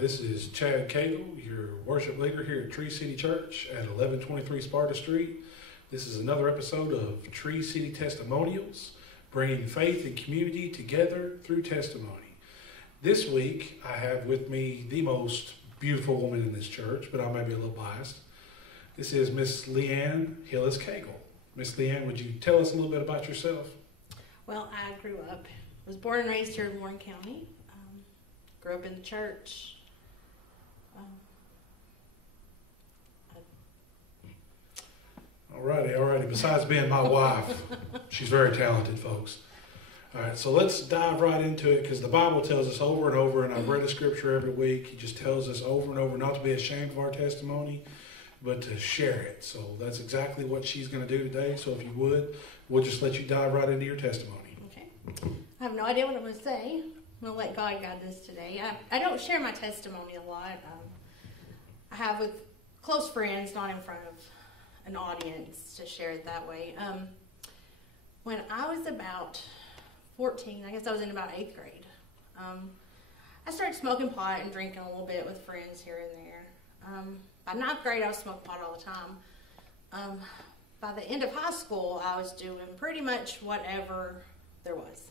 This is Chad Cagle, your worship leader here at Tree City Church at 1123 Sparta Street. This is another episode of Tree City Testimonials, bringing faith and community together through testimony. This week, I have with me the most beautiful woman in this church, but I may be a little biased. This is Miss Leann Hillis Cagle. Miss Leann, would you tell us a little bit about yourself? Well, I was born and raised here in Warren County. Grew up in the church. Alrighty. Besides being my wife, she's very talented, folks. All right, so let's dive right into it, because the Bible tells us over and over, and I've read the scripture every week. He just tells us over and over not to be ashamed of our testimony, but to share it. So that's exactly what she's going to do today. So if you would, we'll just let you dive right into your testimony. Okay. I have no idea what I'm going to say. I'm going to let God guide this today. I don't share my testimony a lot. I have with close friends, not in front of an audience, to share it that way. When I was about 14, I guess I was in about 8th grade, I started smoking pot and drinking a little bit with friends here and there. By 9th grade, I was smoking pot all the time. By the end of high school, I was doing pretty much whatever there was.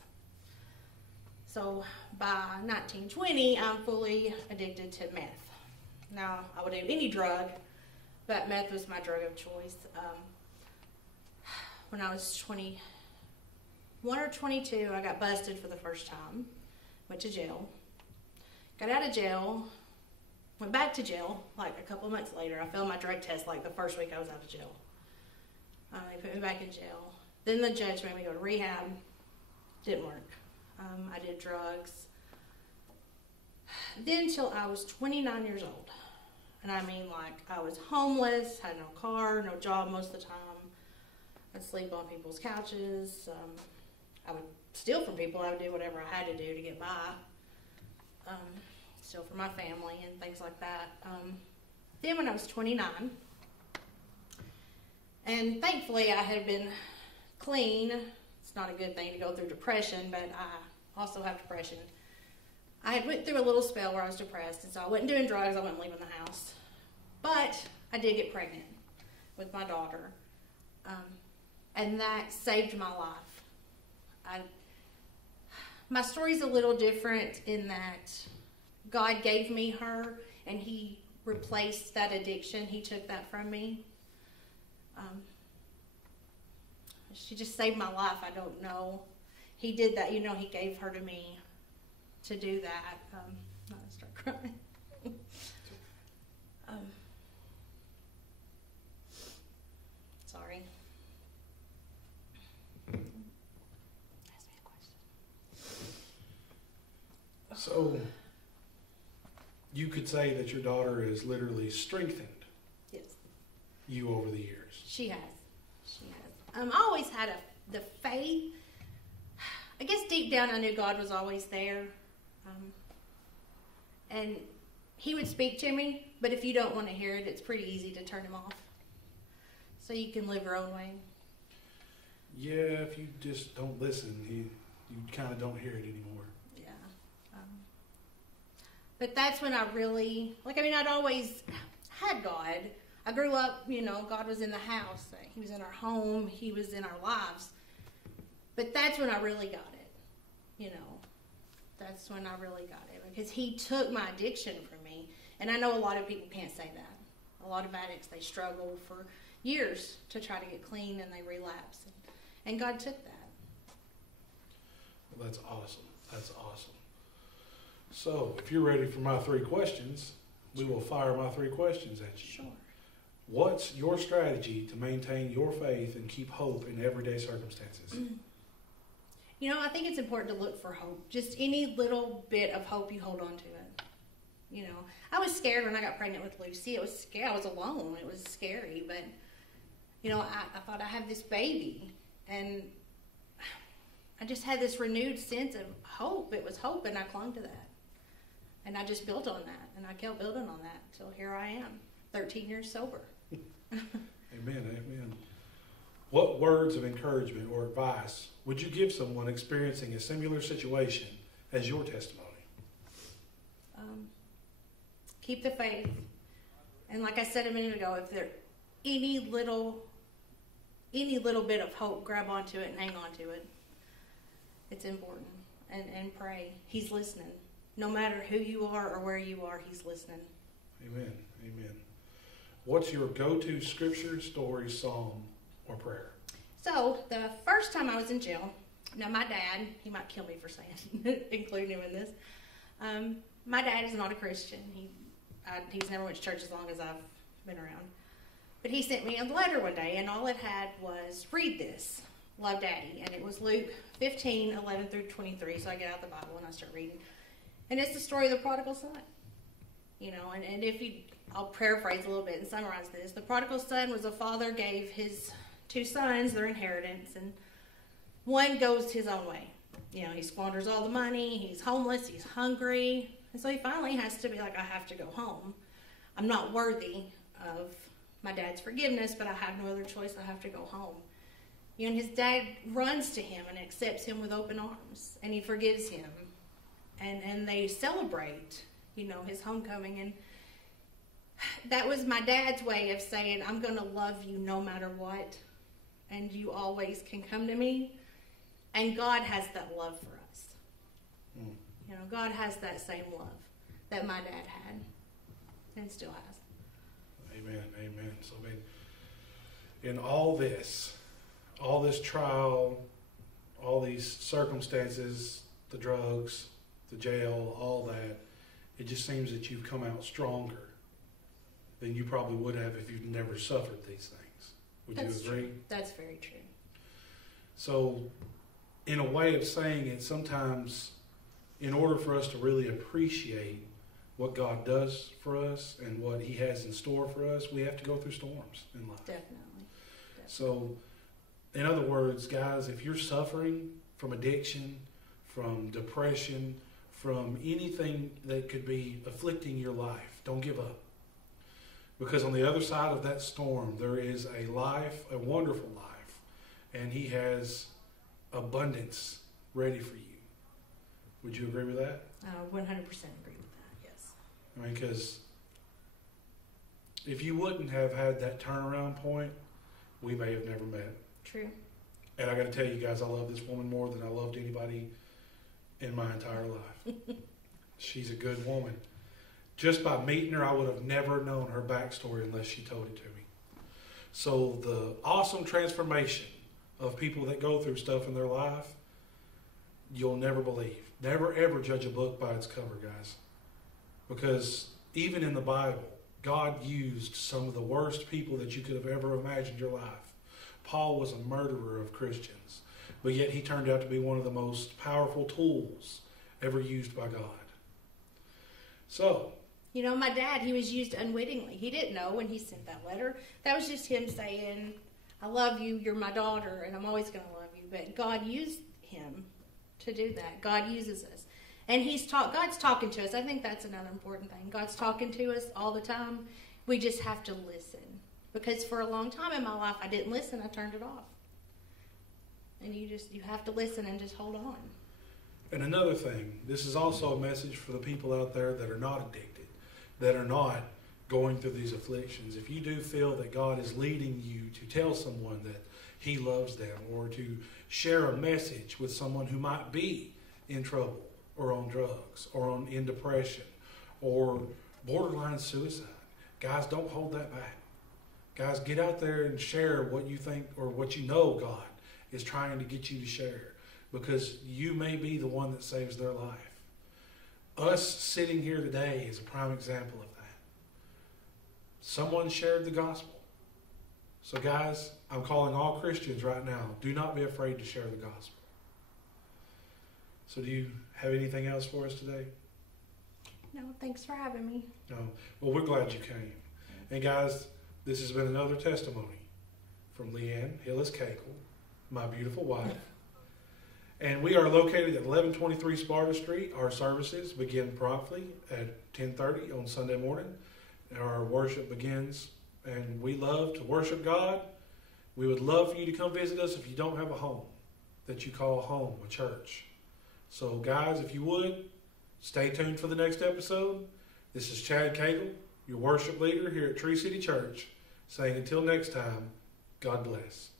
So by 1920, I'm fully addicted to meth. Now, I would do any drug, but meth was my drug of choice. When I was 21 or 22, I got busted for the first time. Went to jail. Got out of jail. Went back to jail like a couple of months later. I failed my drug test like the first week I was out of jail. They put me back in jail. Then the judge made me go to rehab. Didn't work. I did drugs. Then till I was 29 years old. And I mean, like, I was homeless, had no car, no job most of the time. I'd sleep on people's couches. I would steal from people. I would do whatever I had to do to get by. Steal from my family and things like that. Then when I was 29, and thankfully I had been clean. It's not a good thing to go through depression, but I also have depression. I had went through a little spell where I was depressed, and so I wasn't doing drugs, I wasn't leaving the house. But I did get pregnant with my daughter, and that saved my life. My story's a little different in that God gave me her, and He replaced that addiction. He took that from me. She just saved my life. I don't know. He did that. You know, He gave her to me to do that. I'm going to start crying. Sorry. Ask me a question. So you could say that your daughter has literally strengthened you over the years. She has. I always had the faith. I guess deep down I knew God was always there. And He would speak to me, but if you don't want to hear it, it's pretty easy to turn Him off. So you can live your own way. Yeah, if you just don't listen, you kind of don't hear it anymore. Yeah. But that's when I really, I'd always had God. I grew up, God was in the house. He was in our home. He was in our lives. But that's when I really got it, That's when I really got it, because He took my addiction from me. And I know a lot of people can't say that. A lot of addicts, they struggle for years to try to get clean, and they relapse. And God took that. Well, that's awesome. That's awesome. So, if you're ready for my 3 questions, we will fire my 3 questions at you. Sure. What's your strategy to maintain your faith and keep hope in everyday circumstances? I think it's important to look for hope. Just any little bit of hope, you hold on to it. I was scared when I got pregnant with Lucy. It was scary. I was alone. It was scary. But, I thought I have this baby. And I just had this renewed sense of hope. It was hope, and I clung to that. And I just built on that. And I kept building on that until here I am, 13 years sober. Amen. What words of encouragement or advice would you give someone experiencing a similar situation as your testimony? Keep the faith. And like I said a minute ago, if there any little bit of hope, grab onto it and hang on to it. It's important. And pray. He's listening. No matter who you are or where you are, he's listening. Amen. Amen. What's your go-to scripture, story, psalm, or prayer? So, the first time I was in jail, now my dad, he might kill me for saying, including him in this. My dad is not a Christian. He's never went to church as long as I've been around. But he sent me a letter one day, and all it had was, read this, love Daddy. And it was Luke 15:11 through 23. So I get out the Bible and I start reading. And it's the story of the prodigal son. You know, and I'll paraphrase a little bit and summarize this. The prodigal son was a father gave his 2 sons their inheritance, and one goes his own way. You know, he squanders all the money, he's homeless, he's hungry, and so he finally has to be like, I have to go home. I'm not worthy of my dad's forgiveness, but I have no other choice, I have to go home. You know, and his dad runs to him and accepts him with open arms, and he forgives him, and they celebrate, you know, his homecoming. And that was my dad's way of saying, I'm going to love you no matter what, and you always can come to me. And God has that love for us. You know, God has that same love that my dad had and still has. Amen. Amen. So, in all this trial, all these circumstances, the drugs, the jail, all that, it just seems that you've come out stronger than you probably would have if you'd never suffered these things. Would you agree? True. That's very true. So, in a way of saying it, sometimes in order for us to really appreciate what God does for us and what he has in store for us, we have to go through storms in life. Definitely. So, in other words, guys, if you're suffering from addiction, from depression, from anything that could be afflicting your life, don't give up. Because on the other side of that storm, there is a life, a wonderful life, and he has abundance ready for you. Would you agree with that? 100% agree with that, yes. I mean, because if you wouldn't have had that turnaround point, we may have never met. True. And I got to tell you guys, I love this woman more than I loved anybody in my entire life. She's a good woman. Just by meeting her, I would have never known her backstory unless she told it to me. So the awesome transformation of people that go through stuff in their life, you'll never believe. Never ever judge a book by its cover, guys. Because even in the Bible, God used some of the worst people that you could have ever imagined in your life. Paul was a murderer of Christians, but yet he turned out to be one of the most powerful tools ever used by God. So, you know, my dad, he was used unwittingly. He didn't know when he sent that letter. That was just him saying, I love you, you're my daughter, and I'm always going to love you. But God used him to do that. God uses us. And God's talking to us. I think that's another important thing. God's talking to us all the time. We just have to listen. Because for a long time in my life, I didn't listen. I turned it off. And you have to listen and just hold on. And another thing, this is also a message for the people out there that are not addicted, that are not going through these afflictions. If you do feel that God is leading you to tell someone that he loves them, or to share a message with someone who might be in trouble or on drugs or in depression or borderline suicide, guys, don't hold that back. Guys, get out there and share what you think or what you know God is trying to get you to share, because you may be the one that saves their life. Us sitting here today is a prime example of that. Someone shared the gospel. So guys, I'm calling all Christians right now, do not be afraid to share the gospel. So do you have anything else for us today? No, thanks for having me. No. Well, we're glad you came. And guys, this has been another testimony from Leann Hillis Cagle, my beautiful wife. And we are located at 1123 Sparta Street. Our services begin promptly at 10:30 on Sunday morning. Our worship begins, and we love to worship God. We would love for you to come visit us if you don't have a home that you call home, a church. So guys, if you would, stay tuned for the next episode. This is Chad Cagle, your worship leader here at Tree City Church, saying until next time, God bless.